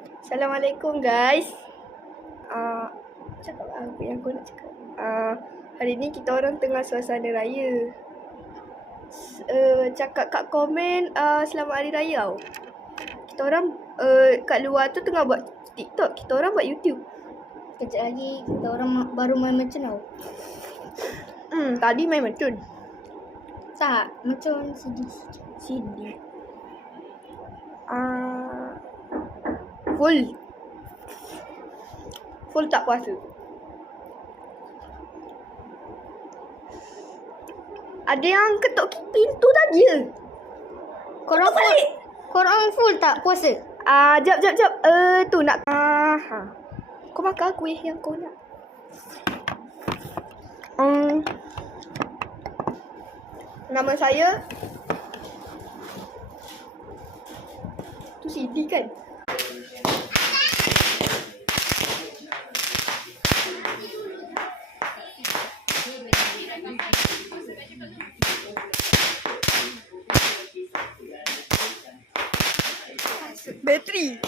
Assalamualaikum guys. Uh, cakap apa yang aku nak cakap. Uh, hari ni kita orang tengah suasana raya. Uh, cakap kat komen uh, selamat hari raya tau. Kita orang uh, kat luar tu tengah buat TikTok. Kita orang buat YouTube. Kejap lagi kita orang baru main macam tau. Hmm, tadi main mercun. Tak, macam CD. CD. Full. Full tak puasa. Ada yang ketuk pintu tadi ke? Korang full, korang full tak puasa? Ah, jap jap jap. Eh, uh, tu nak ah. Ha. Kau makan kuih yang kau nak. Hmm. Nama saya Tu CD kan? Bateri.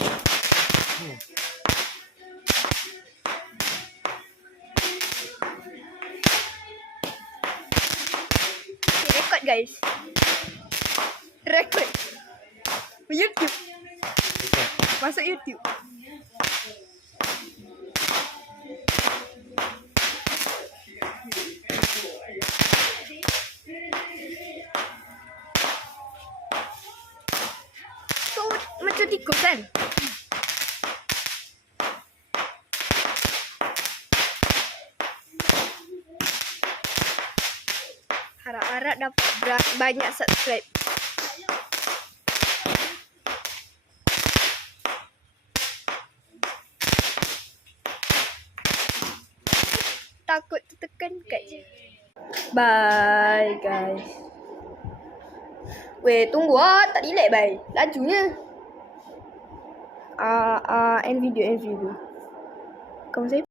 Okay, record guys. Record. YouTube. Masuk YouTube. Tikus kan? Harap-harap dapat banyak subscribe. Takut tertekan kat je. Bye guys. Weh, tunggu ah. Tak relax, bye. Lajunya. Ah, uh, uh, end video, end video. Kamu saya